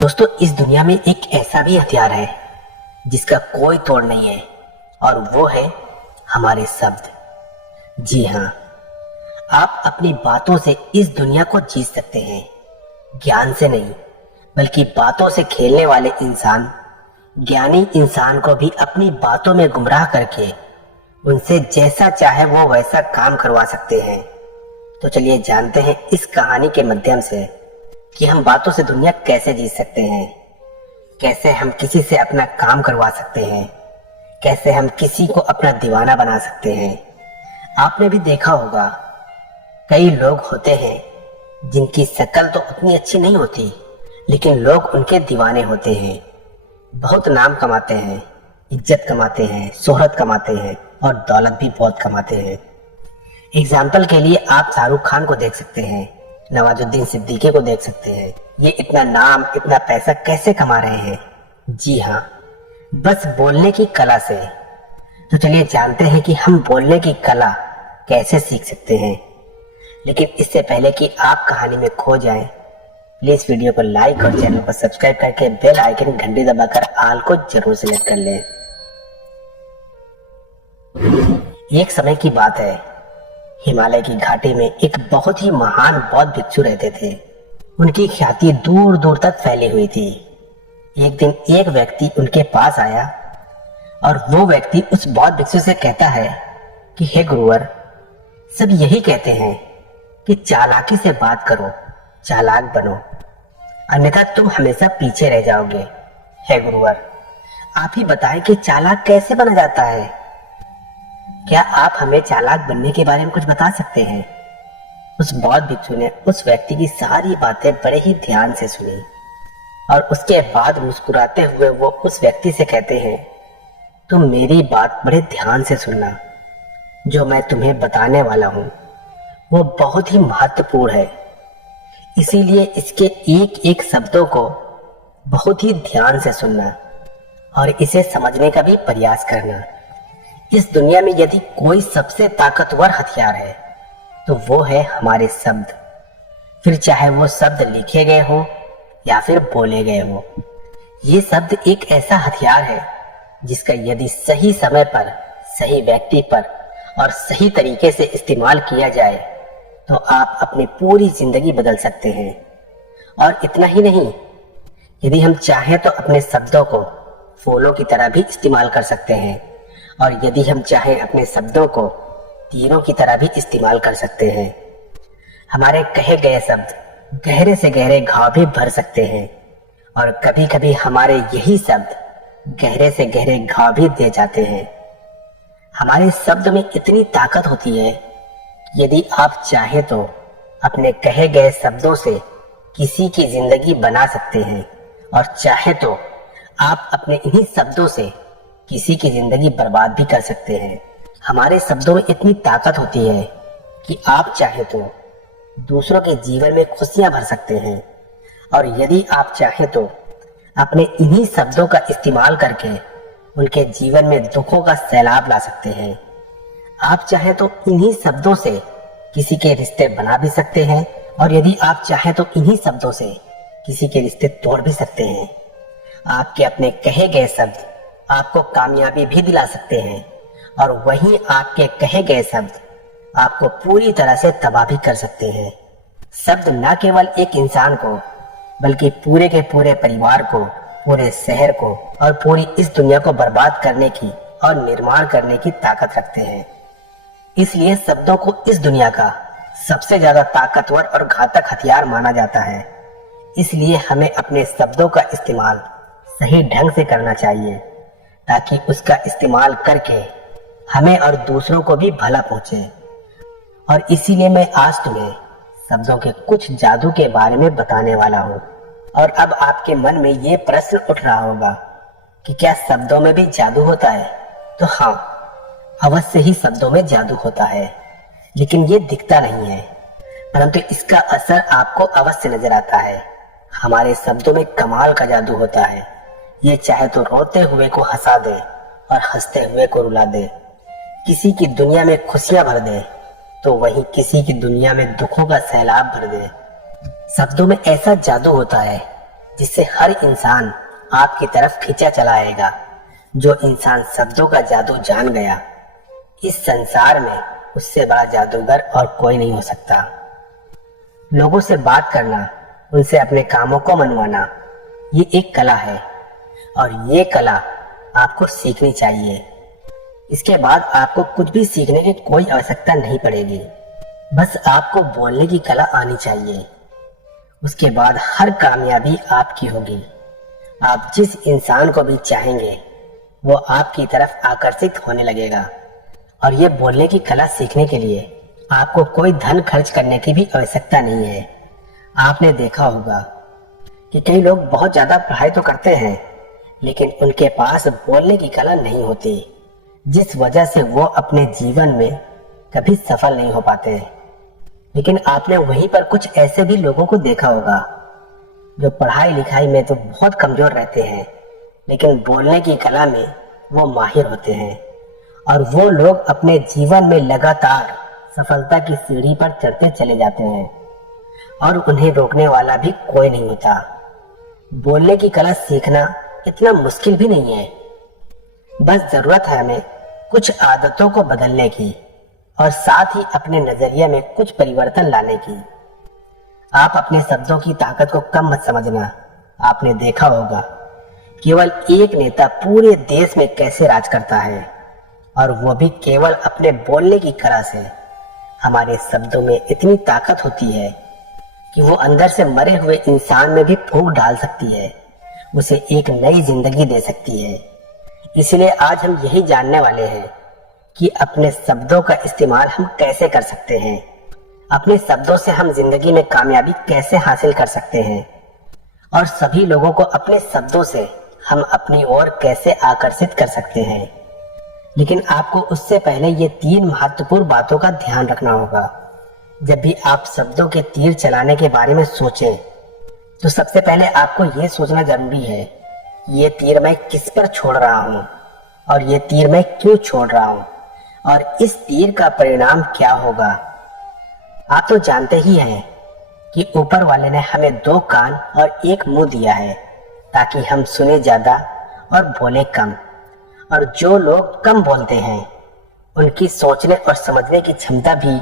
दोस्तों, इस दुनिया में एक ऐसा भी हथियार है जिसका कोई तोड़ नहीं है और वो है हमारे शब्द। जी हाँ, आप अपनी बातों से इस दुनिया को जीत सकते हैं। ज्ञान से नहीं, बल्कि बातों से खेलने वाले इंसान ज्ञानी इंसान को भी अपनी बातों में गुमराह करके उनसे जैसा चाहे वो वैसा काम करवा सकते हैं। तो चलिए जानते हैं इस कहानी के माध्यम से कि हम बातों से दुनिया कैसे जीत सकते हैं, कैसे हम किसी से अपना काम करवा सकते हैं, कैसे हम किसी को अपना दीवाना बना सकते हैं। आपने भी देखा होगा, कई लोग होते हैं जिनकी शक्ल तो उतनी अच्छी नहीं होती, लेकिन लोग उनके दीवाने होते हैं। बहुत नाम कमाते हैं, इज्जत कमाते हैं, शोहरत कमाते हैं और दौलत भी बहुत कमाते हैं। एग्जाम्पल के लिए आप शाहरुख खान को देख सकते हैं, नवाजुद्दीन सिद्दीकी को देख सकते हैं। ये इतना नाम, इतना पैसा कैसे कमा रहे हैं? जी हाँ, बस बोलने की कला से। तो चलिए जानते हैं कि हम बोलने की कला कैसे सीख सकते हैं। लेकिन इससे पहले कि आप कहानी में खो जाएं, प्लीज वीडियो को लाइक और चैनल को सब्सक्राइब करके बेल आइकन घंटी दबाकर ऑल को जरूर सिलेक्ट कर लें। एक समय की बात है, हिमालय की घाटी में एक बहुत ही महान बौद्ध भिक्षु रहते थे। उनकी ख्याति दूर दूर तक फैली हुई थी। एक दिन एक व्यक्ति उनके पास आया और वो व्यक्ति उस बौद्ध भिक्षु से कहता है कि हे गुरुवर, सब यही कहते हैं कि चालाकी से बात करो, चालाक बनो, अन्यथा तुम हमेशा पीछे रह जाओगे। हे गुरुवर, आप ही बताएं कि चालाक कैसे बना जाता है? क्या आप हमें चालाक बनने के बारे में कुछ बता सकते हैं? उस बौद्ध भिक्षु ने उस व्यक्ति की सारी बातें बड़े ही ध्यान से सुनी और उसके बाद मुस्कुराते हुए वो उस व्यक्ति से कहते हैं, तुम मेरी बात बड़े ध्यान से सुनना। जो मैं तुम्हें बताने वाला हूं वो बहुत ही महत्वपूर्ण है, इसीलिए इसके एक एक शब्दों को बहुत ही ध्यान से सुनना और इसे समझने का भी प्रयास करना। इस दुनिया में यदि कोई सबसे ताकतवर हथियार है तो वो है हमारे शब्द। फिर चाहे वो शब्द लिखे गए हो या फिर बोले गए हो, ये शब्द एक ऐसा हथियार है जिसका यदि सही समय पर, सही व्यक्ति पर और सही तरीके से इस्तेमाल किया जाए तो आप अपनी पूरी जिंदगी बदल सकते हैं। और इतना ही नहीं, यदि हम चाहें तो अपने शब्दों को फूलों की तरह भी इस्तेमाल कर सकते हैं और यदि हम चाहें अपने शब्दों को तीरों की तरह भी इस्तेमाल कर सकते हैं। हमारे कहे गए शब्द गहरे से गहरे घाव भी भर सकते हैं और कभी कभी हमारे यही शब्द गहरे से गहरे घाव भी दे जाते हैं। हमारे शब्द में इतनी ताकत होती है, यदि आप चाहें तो अपने कहे गए शब्दों से किसी की जिंदगी बना सकते हैं और चाहे तो आप अपने इन्हीं शब्दों से किसी की जिंदगी बर्बाद भी कर सकते हैं। हमारे शब्दों में इतनी ताकत होती है कि आप चाहे तो दूसरों के जीवन में खुशियां भर सकते हैं और यदि आप चाहे तो अपने इन्हीं शब्दों का इस्तेमाल करके उनके जीवन में दुखों का सैलाब ला सकते हैं। आप चाहे तो इन्हीं शब्दों से किसी के रिश्ते बना भी सकते हैं और यदि आप चाहे तो इन्हीं शब्दों से किसी के रिश्ते तोड़ भी सकते हैं। आपके अपने कहे गए शब्द आपको कामयाबी भी दिला सकते हैं और वहीं आपके कहे गए शब्द आपको पूरी तरह से तबाह भी कर सकते हैं। शब्द न केवल एक इंसान को, बल्कि पूरे के पूरे परिवार को, पूरे शहर को और पूरी इस दुनिया को बर्बाद करने की और निर्माण करने की ताकत रखते हैं। इसलिए शब्दों को इस दुनिया का सबसे ज्यादा ताकतवर और घातक हथियार माना जाता है। इसलिए हमें अपने शब्दों का इस्तेमाल सही ढंग से करना चाहिए ताकि उसका इस्तेमाल करके हमें और दूसरों को भी भला पहुंचे। और इसीलिए मैं आज तुम्हें शब्दों के कुछ जादू के बारे में बताने वाला हूं। और अब आपके मन में ये प्रश्न उठ रहा होगा कि क्या शब्दों में भी जादू होता है? तो हाँ, अवश्य ही शब्दों में जादू होता है, लेकिन ये दिखता नहीं है, परंतु इसका असर आपको अवश्य नजर आता है। हमारे शब्दों में कमाल का जादू होता है। ये चाहे तो रोते हुए को हंसा दे और हंसते हुए को रुला दे, किसी की दुनिया में खुशियां भर दे तो वहीं किसी की दुनिया में दुखों का सैलाब भर दे। शब्दों में ऐसा जादू होता है जिससे हर इंसान आपकी तरफ खींचा चला आएगा। जो इंसान शब्दों का जादू जान गया, इस संसार में उससे बड़ा जादूगर और कोई नहीं हो सकता। लोगों से बात करना, उनसे अपने कामों को मनवाना, ये एक कला है और ये कला आपको सीखनी चाहिए। इसके बाद आपको कुछ भी सीखने की कोई आवश्यकता नहीं पड़ेगी। बस आपको बोलने की कला आनी चाहिए। उसके बाद हर कामयाबी आपकी होगी। आप जिस इंसान को भी चाहेंगे वो आपकी तरफ आकर्षित होने लगेगा। और ये बोलने की कला सीखने के लिए आपको कोई धन खर्च करने की भी आवश्यकता नहीं है। आपने देखा होगा कि कई लोग बहुत ज्यादा पढ़ाई तो करते हैं, लेकिन उनके पास बोलने की कला नहीं होती, जिस वजह से वो अपने जीवन में कभी सफल नहीं हो पाते। लेकिन आपने वहीं पर कुछ ऐसे भी लोगों को देखा होगा जो पढ़ाई लिखाई में तो बहुत कमजोर रहते हैं, लेकिन बोलने की कला में वो माहिर होते हैं। और वो लोग अपने जीवन में लगातार सफलता की सीढ़ी पर चढ़ते चले जाते हैं और उन्हें रोकने वाला भी कोई नहीं होता। बोलने की कला सीखना इतना मुश्किल भी नहीं है। बस जरूरत है हमें कुछ आदतों को बदलने की और साथ ही अपने नजरिए में कुछ परिवर्तन लाने की। आप अपने शब्दों की ताकत को कम मत समझना। आपने देखा होगा केवल एक नेता पूरे देश में कैसे राज करता है, और वो भी केवल अपने बोलने की कला से। हमारे शब्दों में इतनी ताकत होती है कि वो अंदर से मरे हुए इंसान में भी फूंक डाल सकती है, उसे एक नई जिंदगी दे सकती है। इसलिए आज हम यही जानने वाले हैं कि अपने शब्दों का इस्तेमाल हम कैसे कर सकते हैं, अपने शब्दों से हम जिंदगी में कामयाबी कैसे हासिल कर सकते हैं, और सभी लोगों को अपने शब्दों से हम अपनी ओर कैसे आकर्षित कर सकते हैं। लेकिन आपको उससे पहले ये 3 महत्वपूर्ण बातों का ध्यान रखना होगा। जब भी आप शब्दों के तीर चलाने के बारे में सोचें, तो सबसे पहले आपको ये सोचना जरूरी है कि ये तीर मैं किस पर छोड़ रहा हूँ और ये तीर मैं क्यों छोड़ रहा हूँ और इस तीर का परिणाम क्या होगा। आप तो जानते ही हैं कि ऊपर वाले ने हमें 2 कान और 1 मुंह दिया है ताकि हम सुने ज्यादा और बोले कम। और जो लोग कम बोलते हैं उनकी सोचने और समझने की क्षमता भी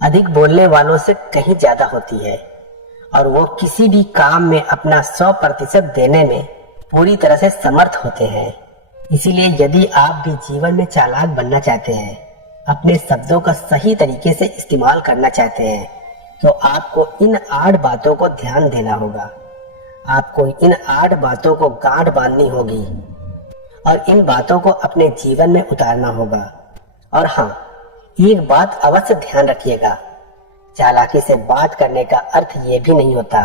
अधिक बोलने वालों से कहीं ज्यादा होती है, और वो किसी भी काम में अपना 100% देने में पूरी तरह से समर्थ होते हैं। इसीलिए यदि आप भी जीवन में चालाक बनना चाहते हैं, अपने शब्दों का सही तरीके से इस्तेमाल करना चाहते हैं, तो आपको इन 8 बातों को ध्यान देना होगा। आपको इन 8 बातों को गांठ बांधनी होगी और इन बातों को अपने जीवन में उतारना होगा। और हाँ, एक बात अवश्य ध्यान रखिएगा, चालाकी से बात करने का अर्थ ये भी नहीं होता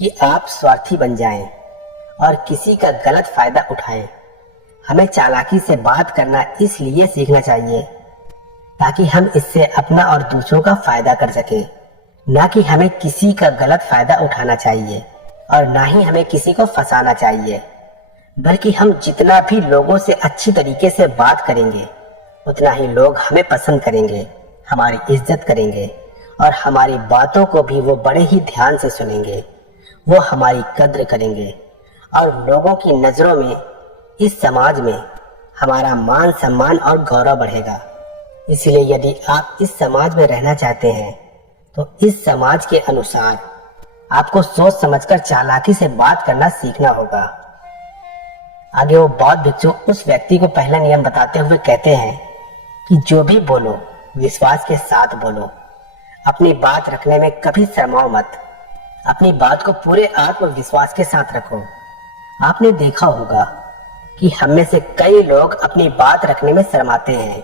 कि आप स्वार्थी बन जाएं और किसी का गलत फायदा उठाएं। हमें चालाकी से बात करना इसलिए सीखना चाहिए ताकि हम इससे अपना और दूसरों का फायदा कर सके, ना कि हमें किसी का गलत फायदा उठाना चाहिए और ना ही हमें किसी को फंसाना चाहिए। बल्कि हम जितना भी लोगों से अच्छी तरीके से बात करेंगे, उतना ही लोग हमें पसंद करेंगे, हमारी इज्जत करेंगे और हमारी बातों को भी वो बड़े ही ध्यान से सुनेंगे। वो हमारी कद्र करेंगे और लोगों की नजरों में, इस समाज में हमारा मान सम्मान और गौरव बढ़ेगा। इसलिए यदि आप इस समाज में रहना चाहते हैं तो इस समाज के अनुसार आपको सोच समझकर चालाकी से बात करना सीखना होगा। आगे वो बौद्ध भिक्षु उस व्यक्ति को पहला नियम बताते हुए कहते हैं कि जो भी बोलो विश्वास के साथ बोलो। अपनी बात रखने में कभी शर्माओ मत। अपनी बात को पूरे आत्मविश्वास के साथ रखो। आपने देखा होगा कि हम में से कई लोग अपनी बात रखने में शर्माते हैं,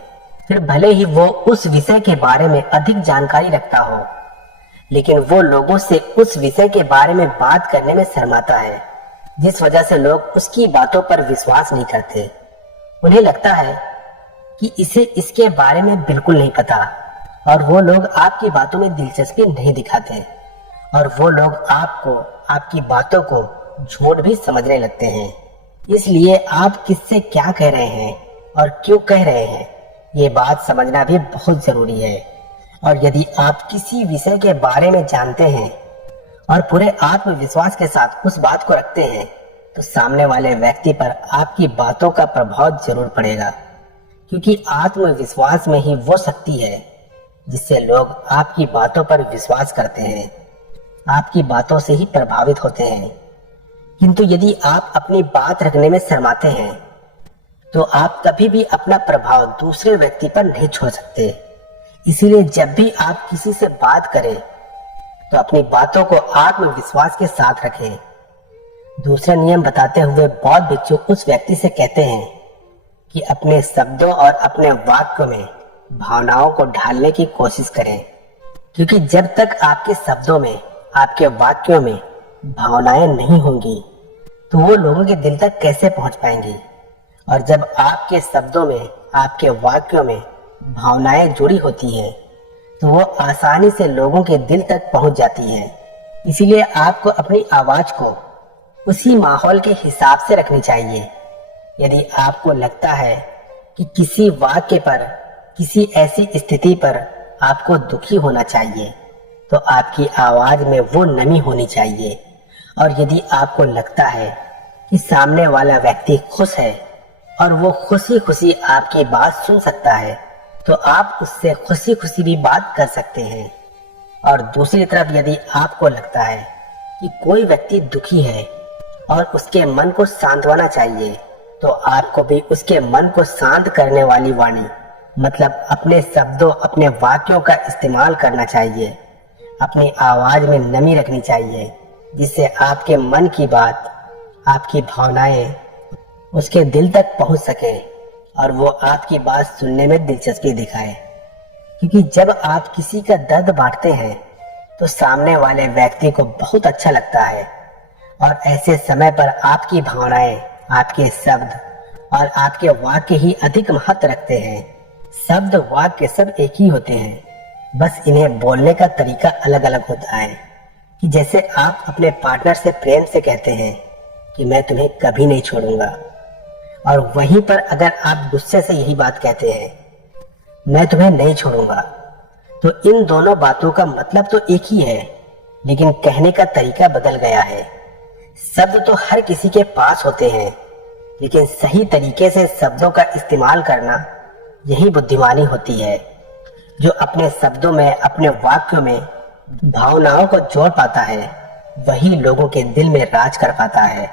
फिर भले ही वो उस विषय के बारे में अधिक जानकारी रखता हो, लेकिन वो लोगों से उस विषय के बारे में बात करने में शर्माता है, जिस वजह से लोग उसकी बातों पर विश्वास नहीं करते। उन्हें लगता है कि इसे इसके बारे में बिल्कुल नहीं पता, और वो लोग आपकी बातों में दिलचस्पी नहीं दिखाते, और वो लोग आपको, आपकी बातों को झूठ भी समझने लगते हैं। इसलिए आप किससे क्या कह रहे हैं और क्यों कह रहे हैं, ये बात समझना भी बहुत जरूरी है। और यदि आप किसी विषय के बारे में जानते हैं और पूरे आत्मविश्वास के साथ उस बात को रखते हैं तो सामने वाले व्यक्ति पर आपकी बातों का प्रभाव जरूर पड़ेगा, क्योंकि आत्मविश्वास में ही वो शक्ति है जिससे लोग आपकी बातों पर विश्वास करते हैं, आपकी बातों से ही प्रभावित होते हैं। किंतु यदि आप अपनी बात रखने में शर्माते हैं तो आप कभी भी अपना प्रभाव दूसरे व्यक्ति पर नहीं छोड़ सकते। इसीलिए जब भी आप किसी से बात करें तो अपनी बातों को आत्मविश्वास के साथ रखें। दूसरे नियम बताते हुए बौद्ध भिक्षु उस व्यक्ति से कहते हैं कि अपने शब्दों और अपने वाक्यों में भावनाओं को ढालने की कोशिश करें, क्योंकि जब तक आपके शब्दों में, आपके वाक्यों में भावनाएं नहीं होंगी तो वो लोगों के दिल तक कैसे पहुंच पाएंगी। और जब आपके शब्दों में, आपके वाक्यों में भावनाएं जुड़ी होती हैं तो वो आसानी से लोगों के दिल तक पहुंच जाती है। इसीलिए आपको अपनी आवाज को उसी माहौल के हिसाब से रखनी चाहिए। यदि आपको लगता है कि किसी वाक्य पर, किसी ऐसी स्थिति पर आपको दुखी होना चाहिए तो आपकी आवाज में वो नमी होनी चाहिए। और यदि आपको लगता है कि सामने वाला व्यक्ति खुश है और वो खुशी खुशी आपकी बात सुन सकता है तो आप उससे खुशी खुशी भी बात कर सकते हैं। और दूसरी तरफ यदि आपको लगता है कि कोई व्यक्ति दुखी है और उसके मन को सांत्वना चाहिए तो आपको भी उसके मन को शांत करने वाली वाणी, मतलब अपने शब्दों, अपने वाक्यों का इस्तेमाल करना चाहिए। अपनी आवाज में नमी रखनी चाहिए जिससे आपके मन की बात, आपकी भावनाएं उसके दिल तक पहुंच सके और वो आपकी बात सुनने में दिलचस्पी दिखाए। क्योंकि जब आप किसी का दर्द बांटते हैं तो सामने वाले व्यक्ति को बहुत अच्छा लगता है और ऐसे समय पर आपकी भावनाएं, आपके शब्द और आपके वाक्य ही अधिक महत्व रखते हैं। शब्द, वाक्य सब एक ही होते हैं, बस इन्हें बोलने का तरीका अलग अलग होता है। कि जैसे आप अपने पार्टनर से प्रेम से कहते हैं कि मैं तुम्हें कभी नहीं छोड़ूंगा, और वहीं पर अगर आप गुस्से से यही बात कहते हैं, मैं तुम्हें नहीं छोड़ूंगा, तो इन दोनों बातों का मतलब तो एक ही है, लेकिन कहने का तरीका बदल गया है। शब्द तो हर किसी के पास होते हैं, लेकिन सही तरीके से शब्दों का इस्तेमाल करना यही बुद्धिमानी होती है। जो अपने शब्दों में, अपने वाक्यों में भावनाओं को जोड़ पाता है वही लोगों के दिल में राज कर पाता है।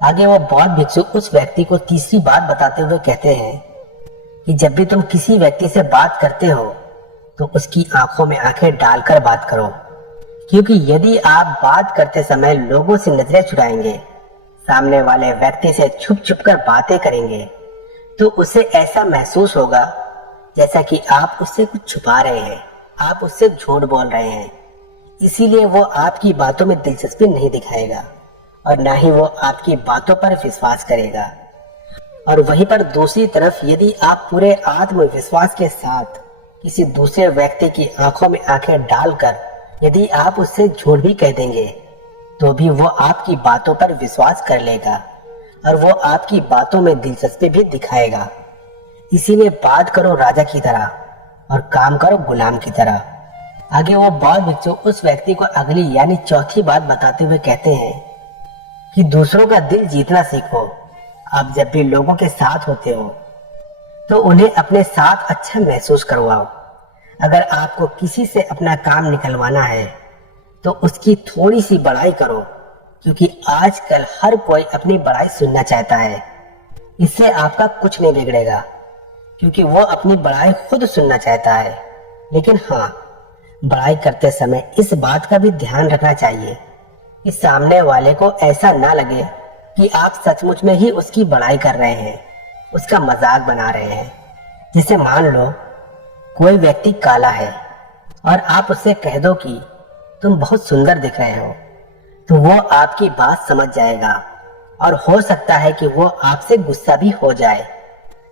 आगे वो बौद्ध भिक्षु उस व्यक्ति को तीसरी बात बताते हुए कहते हैं कि जब भी तुम किसी व्यक्ति से बात करते हो तो उसकी आंखों में आंखें डालकर बात करो, क्योंकि यदि आप बात करते समय लोगों से नजरें चुराएंगे, सामने वाले व्यक्ति से छुप छुप कर बातें करेंगे तो उसे ऐसा महसूस होगा जैसा कि आप उससे कुछ छुपा रहे हैं, आप उससे झूठ बोल रहे हैं। इसीलिए वो आपकी बातों में दिलचस्पी नहीं दिखाएगा और ना ही वो आपकी बातों पर विश्वास करेगा। और वहीं पर दूसरी तरफ यदि आप पूरे आत्मविश्वास के साथ किसी दूसरे व्यक्ति की आंखों में आंखें डालकर यदि आप उससे झूठ भी कह देंगे तो भी वो आपकी बातों पर विश्वास कर लेगा और वो आपकी बातों में दिलचस्पी भी दिखाएगा। इसीलिए बात करो राजा की तरह और काम करो गुलाम की तरह। आगे वो बौद्ध भिक्षु उस व्यक्ति को अगली यानी चौथी बात बताते हुए कहते हैं कि दूसरों का दिल जीतना सीखो। आप जब भी लोगों के साथ होते हो तो उन्हें अपने साथ अच्छा महसूस करवाओ। अगर आपको किसी से अपना काम निकलवाना है तो उसकी थोड़ी सी बड़ाई करो, क्योंकि आजकल हर कोई अपनी बड़ाई सुनना चाहता है। इससे आपका कुछ नहीं बिगड़ेगा, क्योंकि वो अपनी बड़ाई खुद सुनना चाहता है। लेकिन हाँ, बड़ाई करते समय इस बात का भी ध्यान रखना चाहिए कि सामने वाले को ऐसा ना लगे कि आप सचमुच में ही उसकी बड़ाई कर रहे हैं, उसका मजाक बना रहे हैं। जैसे मान लो कोई व्यक्ति काला है और आप उससे कह दो कि तुम बहुत सुंदर दिख रहे हो, तो वो आपकी बात समझ जाएगा और हो सकता है कि वो आपसे गुस्सा भी हो जाए।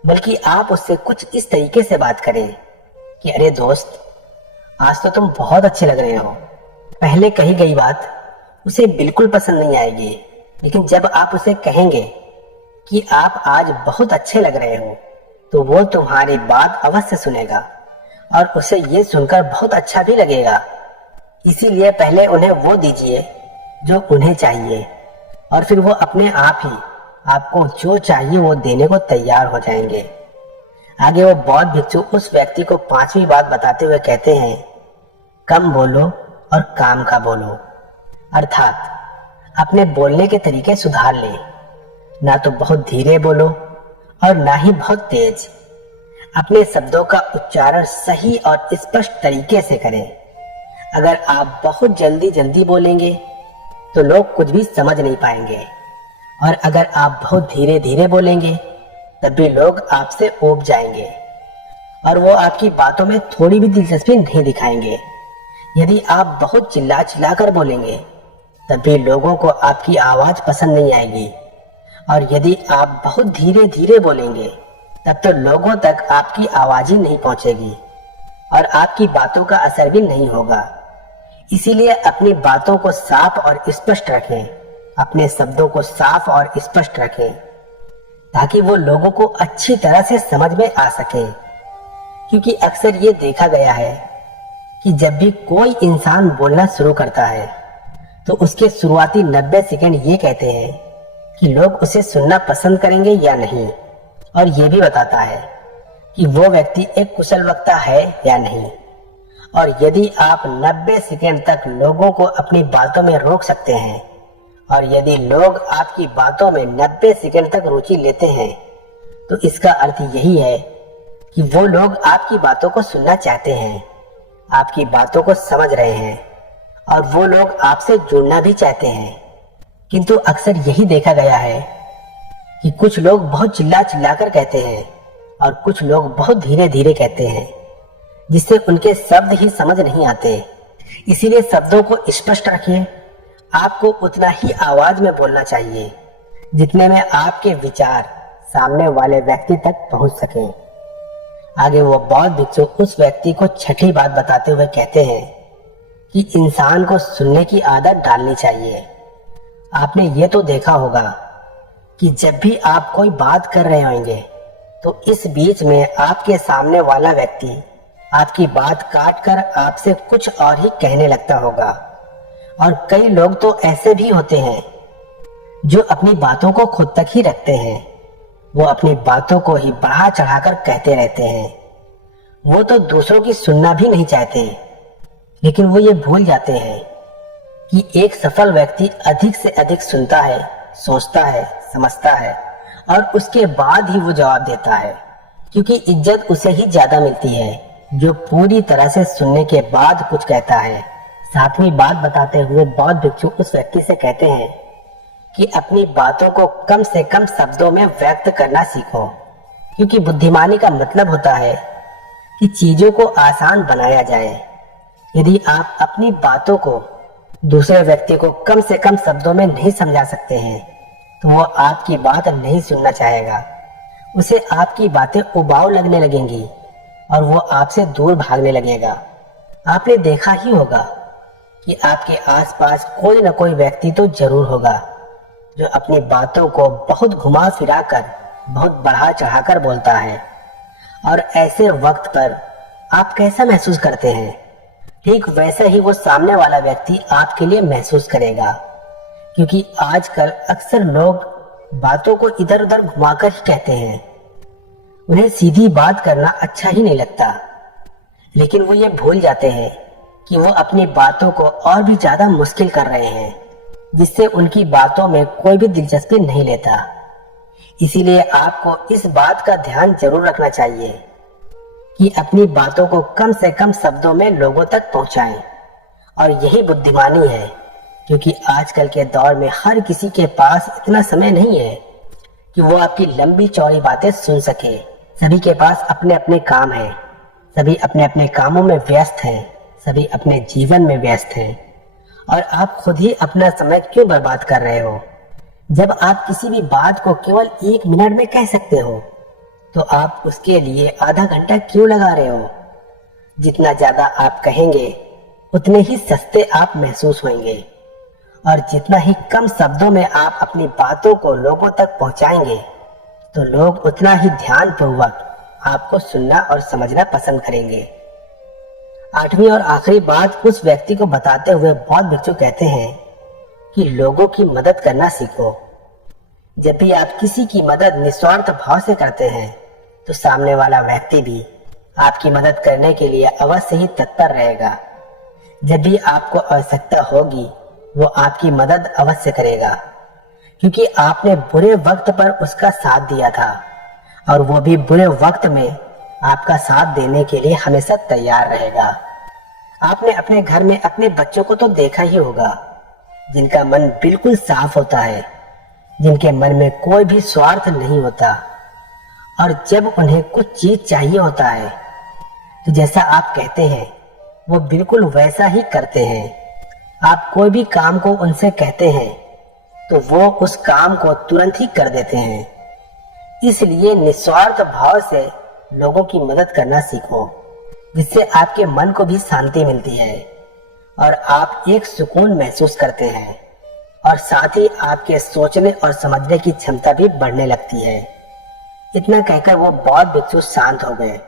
बल्कि आप उससे कुछ इस तरीके से बात करें कि अरे दोस्त, आज तो तुम बहुत अच्छे लग रहे हो। पहले कही गई बात उसे बिल्कुल पसंद नहीं आएगी, लेकिन जब आप उसे कहेंगे कि आप आज बहुत अच्छे लग रहे हो तो वो तुम्हारी बात अवश्य सुनेगा और उसे ये सुनकर बहुत अच्छा भी लगेगा। इसीलिए पहले उन्हें वो दीजिए जो उन्हें चाहिए, और फिर वो अपने आप ही आपको जो चाहिए वो देने को तैयार हो जाएंगे। आगे वो बौद्ध भिक्षु उस व्यक्ति को 5वीं बात बताते हुए कहते हैं, कम बोलो और काम का बोलो। अर्थात अपने बोलने के तरीके सुधार ले, ना तो बहुत धीरे बोलो और ना ही बहुत तेज। अपने शब्दों का उच्चारण सही और स्पष्ट तरीके से करें। अगर आप बहुत जल्दी जल्दी बोलेंगे तो लोग कुछ भी समझ नहीं पाएंगे, और अगर आप बहुत धीरे धीरे बोलेंगे तब भी लोग आपसे ऊब जाएंगे और वो आपकी बातों में थोड़ी भी दिलचस्पी नहीं दिखाएंगे। यदि आप बहुत चिल्ला चिल्ला कर बोलेंगे तब भी लोगों को आपकी आवाज पसंद नहीं आएगी, और यदि आप बहुत धीरे धीरे बोलेंगे तब तो लोगों तक आपकी आवाज ही नहीं पहुंचेगी और आपकी बातों का असर भी नहीं होगा। इसीलिए अपनी बातों को साफ और स्पष्ट रखें, अपने शब्दों को साफ और स्पष्ट रखें, ताकि वो लोगों को अच्छी तरह से समझ में आ सके। क्योंकि अक्सर ये देखा गया है कि जब भी कोई इंसान बोलना शुरू करता है तो उसके शुरुआती 90 सेकंड ये कहते हैं कि लोग उसे सुनना पसंद करेंगे या नहीं, और ये भी बताता है कि वो व्यक्ति एक कुशल वक्ता है या नहीं। और यदि आप 90 सेकंड तक लोगों को अपनी बातों में रोक सकते हैं, और यदि लोग आपकी बातों में 90 सेकंड तक रुचि लेते हैं, तो इसका अर्थ यही है कि वो लोग आपकी बातों को सुनना चाहते हैं, आपकी बातों को समझ रहे हैं, और वो लोग आपसे जुड़ना भी चाहते हैं। किंतु अक्सर यही देखा गया है कि कुछ लोग बहुत चिल्ला चिल्ला कर कहते हैं और कुछ लोग बहुत धीरे धीरे कहते हैं, जिससे उनके शब्द ही समझ नहीं आते। इसीलिए शब्दों को स्पष्ट रखिए। आपको उतना ही आवाज में बोलना चाहिए जितने में आपके विचार सामने वाले व्यक्ति तक पहुंच सकें। आगे वो बौद्ध भिक्षु उस व्यक्ति को 6ठी बात बताते हुए कहते हैं कि इंसान को सुनने की आदत डालनी चाहिए। आपने ये तो देखा होगा कि जब भी आप कोई बात कर रहे होंगे तो इस बीच में आपके सामने वाला व्यक्ति आपकी बात काट कर आपसे कुछ और ही कहने लगता होगा। और कई लोग तो ऐसे भी होते हैं जो अपनी बातों को खुद तक ही रखते हैं। वो अपनी बातों को ही बढ़ा चढ़ाकर कहते रहते हैं। वो तो दूसरों की सुनना भी नहीं चाहते, लेकिन वो ये भूल जाते हैं कि एक सफल व्यक्ति अधिक से अधिक सुनता है, सोचता है, समझता है, और उसके बाद ही वो जवाब देता है। क्योंकि इज्जत उसे ही ज्यादा मिलती है जो पूरी तरह से सुनने के बाद कुछ कहता है। 7वीं बात बताते हुए बौद्ध भिक्षु उस व्यक्ति से कहते हैं कि अपनी बातों को कम से कम शब्दों में व्यक्त करना सीखो। क्योंकि बुद्धिमानी का मतलब होता है कि चीजों को आसान बनाया जाए। यदि आप अपनी बातों को दूसरे व्यक्ति को कम से कम शब्दों में नहीं समझा सकते हैं तो वो आपकी बात नहीं सुनना चाहेगा। उसे आपकी बातें उबाऊ लगने लगेंगी और वो आपसे दूर भागने लगेगा। आपने देखा ही होगा कि आपके आसपास कोई न कोई व्यक्ति तो जरूर होगा जो अपनी बातों को बहुत घुमा फिरा कर, बहुत बढ़ा चढ़ाकर बोलता है। और ऐसे वक्त पर आप कैसा महसूस करते हैं, ठीक वैसा ही वो सामने वाला व्यक्ति आपके लिए महसूस करेगा। क्योंकि आजकल अक्सर लोग बातों को इधर उधर घुमाकर ही कहते हैं। उन्हें सीधी बात करना अच्छा ही नहीं लगता, लेकिन वो ये भूल जाते हैं कि वो अपनी बातों को और भी ज्यादा मुश्किल कर रहे हैं, जिससे उनकी बातों में कोई भी दिलचस्पी नहीं लेता। इसीलिए आपको इस बात का ध्यान जरूर रखना चाहिए कि अपनी बातों को कम से कम शब्दों में लोगों तक पहुंचाएं। और यही बुद्धिमानी है, क्योंकि आजकल के दौर में हर किसी के पास इतना समय नहीं है कि वो आपकी लंबी चौड़ी बातें सुन सके। सभी के पास अपने अपने काम हैं, सभी अपने अपने कामों में व्यस्त हैं, सभी अपने जीवन में व्यस्त हैं। और आप खुद ही अपना समय क्यों बर्बाद कर रहे हो? जब आप किसी भी बात को केवल 1 मिनट में कह सकते हो तो आप उसके लिए आधा घंटा क्यों लगा रहे हो? जितना ज्यादा आप कहेंगे उतने ही सस्ते आप महसूस होंगे, और जितना ही कम शब्दों में आप अपनी बातों को लोगों तक पहुंचाएंगे तो लोग उतना ही ध्यानपूर्वक आपको सुनना और समझना पसंद करेंगे। 8वीं और आखिरी बात उस व्यक्ति को बताते हुए बौद्ध भिक्षु कहते हैं कि लोगों की मदद करना सीखो। जब भी आप किसी की मदद निस्वार्थ भाव से करते हैं तो सामने वाला व्यक्ति भी आपकी मदद करने के लिए अवश्य ही तत्पर रहेगा। जब भी आपको आवश्यकता होगी वो आपकी मदद अवश्य करेगा, क्योंकि आपने बुरे वक्त पर उसका साथ दिया था और वो भी बुरे वक्त में आपका साथ देने के लिए हमेशा तैयार रहेगा। आपने अपने घर में अपने बच्चों को तो देखा ही होगा, जिनका मन बिल्कुल साफ होता है, जिनके मन में कोई भी स्वार्थ नहीं होता, और जब उन्हें कुछ चीज चाहिए होता है तो जैसा आप कहते हैं वो बिल्कुल वैसा ही करते हैं। आप कोई भी काम को उनसे कहते हैं तो वो उस काम को तुरंत ही कर देते हैं। इसलिए निस्वार्थ भाव से लोगों की मदद करना सीखो, जिससे आपके मन को भी शांति मिलती है और आप एक सुकून महसूस करते हैं, और साथ ही आपके सोचने और समझने की क्षमता भी बढ़ने लगती है। इतना कहकर वो बौद्ध भिक्षु शांत हो गए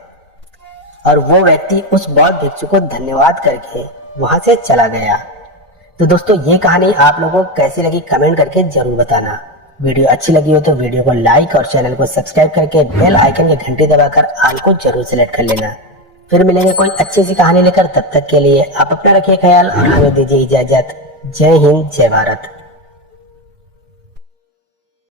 और वो व्यक्ति उस बौद्ध भिक्षु को धन्यवाद करके वहां से चला गया। तो दोस्तों, ये कहानी आप लोगों को कैसी लगी कमेंट करके जरूर बताना। वीडियो अच्छी लगी हो तो वीडियो को लाइक और चैनल को सब्सक्राइब करके बेल आइकन की घंटी दबाकर ऑल को जरूर सिलेक्ट कर लेना। फिर मिलेंगे कोई अच्छी सी कहानी लेकर, तब तक के लिए आप अपना रखिए ख्याल और हमें दीजिए इजाजत। जय हिंद, जय भारत।